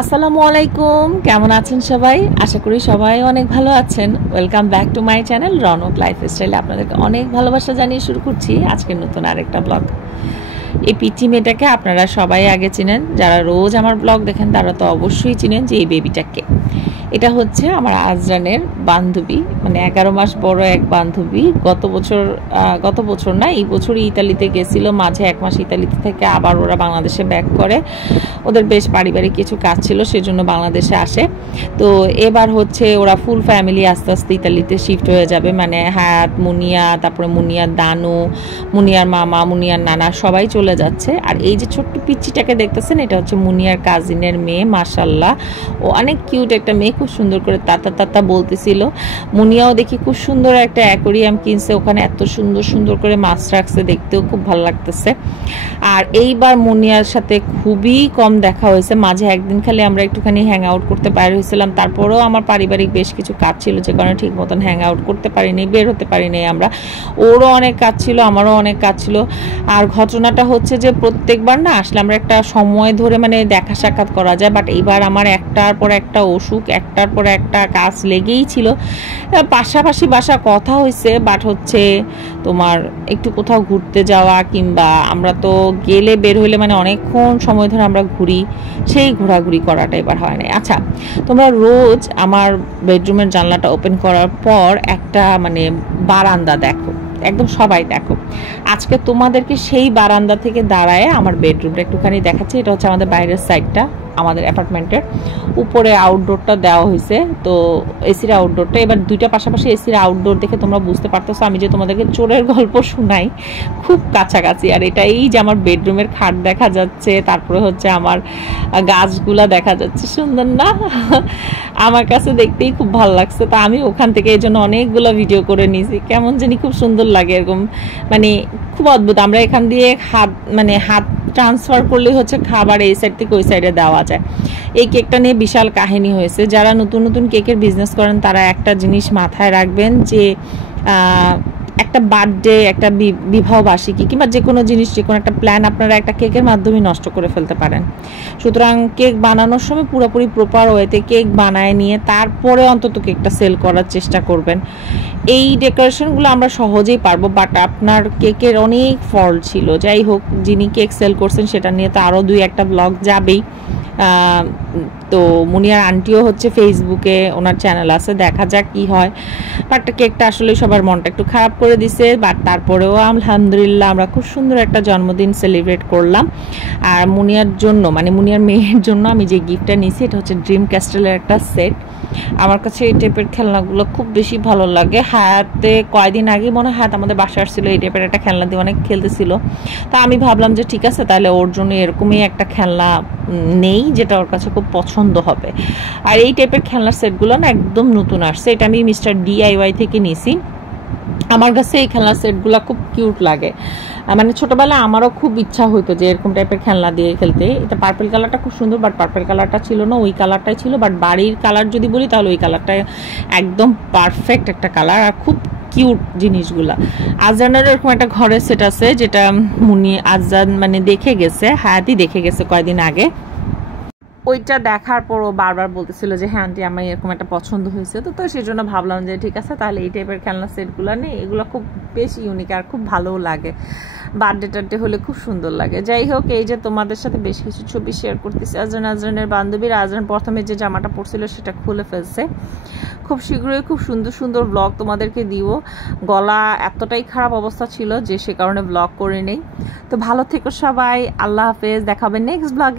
আসসালামু আলাইকুম, কেমন আছেন সবাই? আশা করি সবাই অনেক ভালো আছেন। Welcome back to my channel Ronok লাইফস্টাইলে আপনাদেরকে অনেক ভালোবাসা জানিয়ে শুরু করছি আজকের নতুন আরেকটা ব্লগ। এই পিচি মেয়েটাকে আপনারা সবাই আগে চিনেন, যারা রোজ আমার ব্লগ দেখেন তারা তো অবশ্যই চিনেন যে এই বেবিটাকে। এটা হচ্ছে আমার আজরানের বান্ধবী, মানে 11 মাস বড় এক বান্ধবী। গত বছর না, এই বছরই ইতালিতে গেছিল, মাঝে 1 মাস ইতালিতে থেকে আবার ওরা বাংলাদেশে ব্যাক করে। ওদের বেশ পারিবারিক কিছু কাজ ছিল, সেজন্য বাংলাদেশে আসে। তো এবার হচ্ছে ওরা ফুল ফ্যামিলি আস্তে আস্তে ইতালিতে শিফট হয়ে যাবে, মানে হায়াত, মুনিয়া, তারপরে মুনিয়ার দানু, মুনিয়ার মামা, মুনিয়ার নানা সবাই চলে যাচ্ছে। আর এই যে ছোট্ট পিচ্চিটাকে দেখতেছেন, এটা হচ্ছে মুনিয়ার কাজিনের মেয়ে। মাশাল্লাহ, ও অনেক কিউট একটা মেয়ে, খুব সুন্দর করে তাতা তাতা বলতেছিল। মুনিয়াও দেখি খুব সুন্দর একটা অ্যাকোরিয়াম কিনছে, ওখানে এত সুন্দর সুন্দর করে মাছ রাখছে, দেখতেও খুব ভালো লাগতেছে। আর এইবার মুনিয়ার সাথে খুবই কম দেখা হয়েছে, মাঝে একদিন খালি আমরা একটুখানি হ্যাং আউট করতে পারি হয়েছিলাম। তারপরেও আমার পারিবারিক বেশ কিছু কাজ ছিল, যে কারণে ঠিক মতন হ্যাং আউট করতে পারিনি, বের হতে পারিনি আমরা। ওরও অনেক কাজ ছিল, আমারও অনেক কাজ ছিল। আর ঘটনাটা হচ্ছে যে প্রত্যেকবার না আসলে আমরা একটা সময় ধরে মানে দেখা সাক্ষাৎ করা যায়, বাট এইবার আমার একটার পর একটা অসুখ, একটার পর একটা কাজ লেগেই ছিল। পাশাপাশি বাসা কথা হয়েছে, বাট হচ্ছে তোমার একটু কোথাও ঘুরতে যাওয়া, কিংবা আমরা তো গেলে বের হইলে মানে অনেকক্ষণ সময় ধরে আমরা ঘুরি, সেই ঘোরাঘুরি করাটা এবার হয় না। আচ্ছা, তোমরা রোজ আমার বেডরুমের জানলাটা ওপেন করার পর একটা মানে বারান্দা দেখো, একদম সবাই দেখো। আজকে তোমাদেরকে সেই বারান্দা থেকে দাঁড়ায় আমার বেডরুমটা একটুখানি দেখাচ্ছি। এটা হচ্ছে আমাদের বাইরের সাইডটা, আমাদের অ্যাপার্টমেন্টের উপরে আউটডোরটা দেওয়া হয়েছে, তো এসির আউটডোরটা। এবার দুইটা পাশাপাশি এসির আউটডোর দেখে তোমরা বুঝতে পারতেছো আমি যে তোমাদেরকে চোরের গল্প শোনাই, খুব কাছাকাছি। আর এটাই যে আমার বেডরুমের খাট দেখা যাচ্ছে, তারপরে হচ্ছে আমার গাছগুলা দেখা যাচ্ছে, সুন্দর না? আমার কাছে দেখতেই খুব ভালো লাগছে, তো আমি ওখান থেকে এই জন্য অনেকগুলো ভিডিও করে নিয়েছি। কেমন জানি খুব সুন্দর লাগে, এরকম মানে খুব অদ্ভুত। আমরা এখান দিয়ে হাত ট্রান্সফার করলেই হচ্ছে খাবার এই সাইড থেকে ওই সাইডে দেওয়া যায়। এই কেকটা নিয়ে বিশাল কাহিনী হয়েছে। যারা নতুন নতুন কেকের বিজনেস করেন তারা একটা জিনিস মাথায় রাখবেন, যে একটা বার্থডে, একটা বিবাহবার্ষিকী কিংবা যে কোনো জিনিস, যে কোনো একটা প্ল্যান আপনারা একটা কেকের মাধ্যমে নষ্ট করে ফেলতে পারেন। সুতরাং কেক বানানোর সময় পুরোপুরি প্রপার ওয়েতে কেক বানায় নিয়ে তারপরে অন্তত কেকটা সেল করার চেষ্টা করবেন। এই ডেকোরেশনগুলো আমরা সহজেই পারবো, বাট আপনার কেকের অনেক ফল ছিল। যাই হোক, যিনি কেক সেল করছেন সেটা নিয়ে তো আরও 2-1টা ব্লগ যাবেই। তো মুনিয়ার আন্টিও হচ্ছে ফেসবুকে, ওনার চ্যানেল আছে, দেখা যাক কি হয়। বাট কেকটা আসলে সবার মনটা একটু খারাপ করে দিছে, বাট তারপরেও আলহামদুলিল্লাহ আমরা খুব সুন্দর একটা জন্মদিন সেলিব্রেট করলাম। আর মুনিয়ার জন্য, মানে মুনিয়ার মেয়ের জন্য আমি যে গিফটটা নিয়েছি, এটা হচ্ছে ড্রিম ক্যাস্টেলের একটা সেট। আমার কাছে এই টাইপের খেলনাগুলো খুব বেশি ভালো লাগে। হায়াতে কয়েকদিন আগে মনে হয় আমাদের বাসায় আসছিল, এই টাইপের একটা খেলনা দিয়ে অনেক খেলতেছিল। তা আমি ভাবলাম যে ঠিক আছে, তাহলে ওর জন্য এরকমই একটা খেলনা নেই, যেটা ওর কাছে খুব পছন্দ হবে। আর এই টাইপের খেলনার সেটগুলো না একদম নতুন আসছে, এটা আমি মিস্টার DIY থেকে নিয়েছি। আমার কাছে এই খেলনার সেটগুলো খুব কিউট লাগে, মানে ছোটবেলায় আমারও খুব ইচ্ছা হতো যে এরকম টাইপের খেলনা দিয়ে খেলতে। এটা পার্পল কালারটা খুব সুন্দর, বাট পার্পল কালারটা ছিল না, ওই কালারটাই ছিল। বাট বাড়ির কালার যদি বলি তাহলে ওই কালারটা একদম পারফেক্ট একটা কালার, আর খুব কিউট জিনিসগুলা। আজানের এরকম একটা ঘরের সেট আছে, যেটা আজান মানে দেখে গেছে, হায়াতি দেখে গেছে কয়েকদিন আগে। ওইটা দেখার পরও বারবার বলতেছিল যে হ্যাঁ আন্টি আমার এরকম একটা পছন্দ হয়েছে। তো সেই জন্য ভাবলাম যে ঠিক আছে, তাহলে এই টাইপের খেলনা সেটগুলো নেই। এগুলো খুব বেশি ইউনিক আর খুব ভালোও লাগে, বার্থডে টার্থডে হলে খুব সুন্দর লাগে। যাই হোক, এই যে তোমাদের সাথে বেশ কিছু ছবি শেয়ার করতেছি আজরানের বান্ধবীর। আজরান প্রথমে যে জামাটা পরছিল সেটা খুলে ফেলছে। খুব শীঘ্রই খুব সুন্দর সুন্দর ব্লগ তোমাদেরকে দিও। গলা এতটাই খারাপ অবস্থা ছিল যে সে কারণে ব্লগ করে নেই। তো ভালো থেকো সবাই, আল্লাহ হাফেজ, দেখাবে নেক্সট ব্লগে।